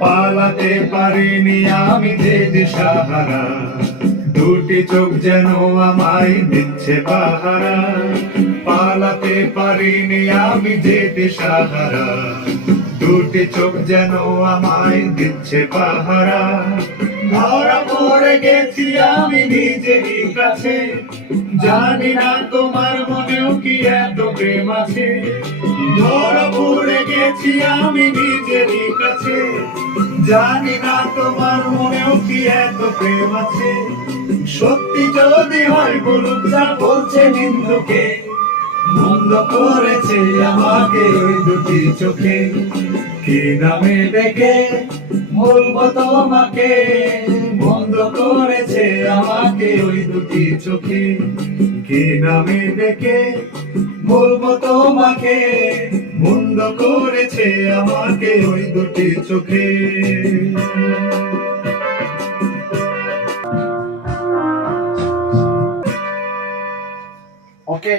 পালাতে পারিনি আমি যে দিশাহারা, দুটি চোখ যেন আমায় দিচ্ছে পাহারা। পালাতে পারিনি আমি যে দিশাহারা, দুটি চোখ যেন আমায় দিচ্ছে পাহারা। ধরা পড়ে গেছি আমি নিজেরই কাছে, জানি না তোমার মনেও কি এত প্রেম আছে। ধরা পড়ে গেছি আমি নিজেরই কাছে, জানি না তোমার মনেও কি এত প্রেম আছে। সত্যি যদি হয় বলুক যা বলছে নিন্দুকে, মন্দ করেছে আমাকে ওই দুটি চোখে। কি নামে ডেকে বলবো তোমাকে, মন্দ করেছে আমাকে ওই দুটি চোখে। কি নামে ডেকে বলবো তোমাকে, মন্দ করেছে আমাকে ওই দুটি চোখে। ওকে।